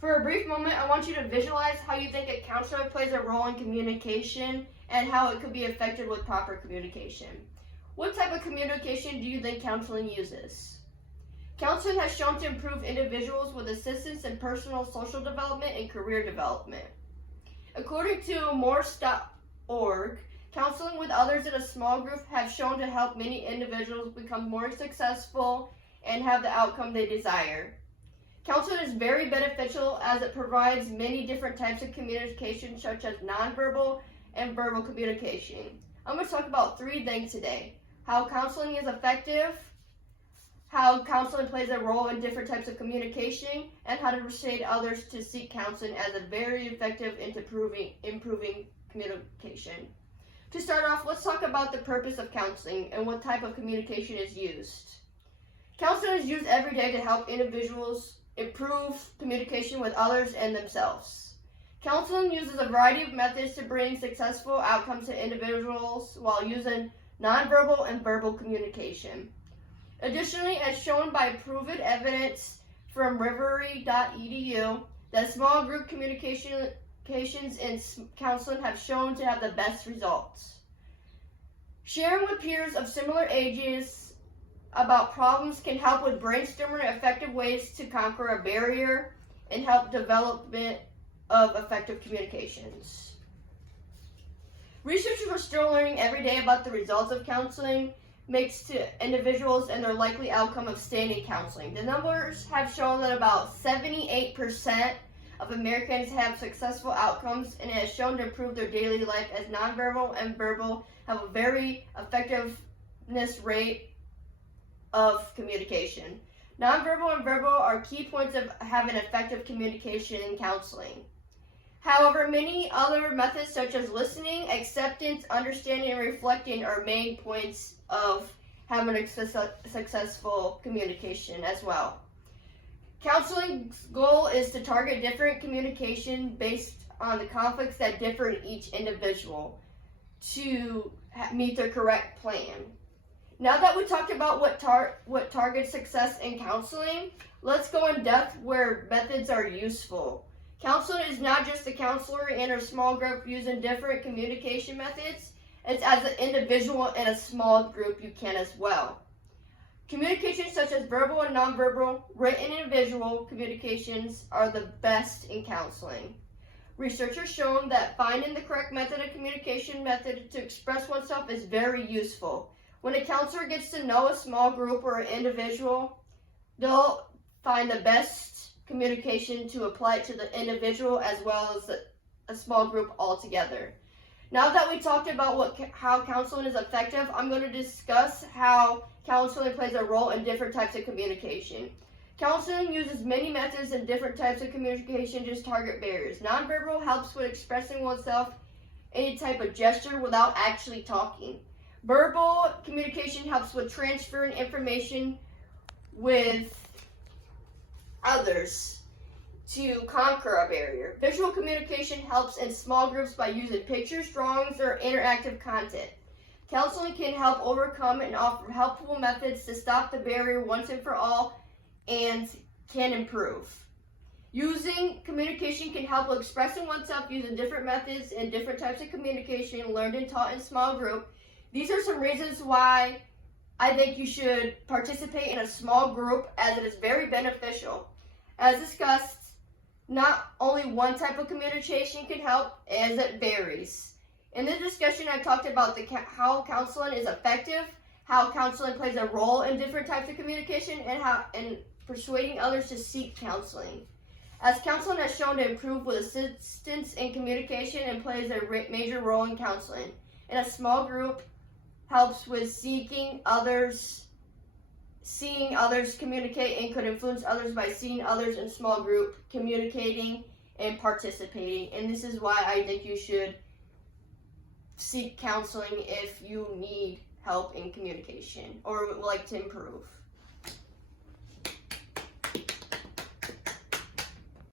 For a brief moment, I want you to visualize how you think a counselor plays a role in communication and how it could be affected with proper communication. What type of communication do you think counseling uses? Counseling has shown to improve individuals with assistance in personal social development and career development. According to Morse.org, counseling with others in a small group have shown to help many individuals become more successful and have the outcome they desire. Counseling is very beneficial as it provides many different types of communication, such as nonverbal and verbal communication. I'm going to talk about 3 things today: how counseling is effective, how counseling plays a role in different types of communication, and how to persuade others to seek counseling as a very effective in improving communication. To start off, let's talk about the purpose of counseling and what type of communication is used. Counseling is used every day to help individuals improve communication with others and themselves. Counseling uses a variety of methods to bring successful outcomes to individuals while using nonverbal and verbal communication. Additionally, as shown by proven evidence from Rivery.edu, that small group communications in counseling have shown to have the best results. Sharing with peers of similar ages about problems can help with brainstorming effective ways to conquer a barrier and help development of effective communications. Researchers are still learning every day about the results of counseling makes to individuals and their likely outcome of staying in counseling. The numbers have shown that about 78% of Americans have successful outcomes, and it has shown to improve their daily life as nonverbal and verbal have a very effectiveness rate of communication. Nonverbal and verbal are key points of having effective communication in counseling. However, many other methods such as listening, acceptance, understanding, and reflecting are main points of having a successful communication as well. Counseling's goal is to target different communication based on the conflicts that differ in each individual to meet their correct plan. Now that we talked about what targets success in counseling, let's go in depth where methods are useful. Counseling is not just a counselor in a small group using different communication methods. It's as an individual in a small group you can as well. Communications such as verbal and nonverbal, written and visual communications are the best in counseling. Research has shown that finding the correct communication method to express oneself is very useful. When a counselor gets to know a small group or an individual, they'll find the best communication to apply it to the individual as well as a small group altogether. Now that we talked about how counseling is effective, I'm going to discuss how counseling plays a role in different types of communication. Counseling uses many methods and different types of communication to target barriers. Nonverbal helps with expressing oneself any type of gesture without actually talking. Verbal communication helps with transferring information with others to conquer a barrier. Visual communication helps in small groups by using pictures, drawings, or interactive content. Counseling can help overcome and offer helpful methods to stop the barrier once and for all and can improve. Using communication can help with expressing oneself using different methods and different types of communication learned and taught in small group. These are some reasons why I think you should participate in a small group, as it is very beneficial. As discussed, not only one type of communication can help, as it varies. In this discussion, I talked about how counseling is effective, how counseling plays a role in different types of communication, and persuading others to seek counseling. As counseling has shown to improve with assistance in communication and plays a major role in counseling. In a small group, helps with seeing others communicate, and could influence others by seeing others in small group communicating and participating. And this is why I think you should seek counseling if you need help in communication or would like to improve.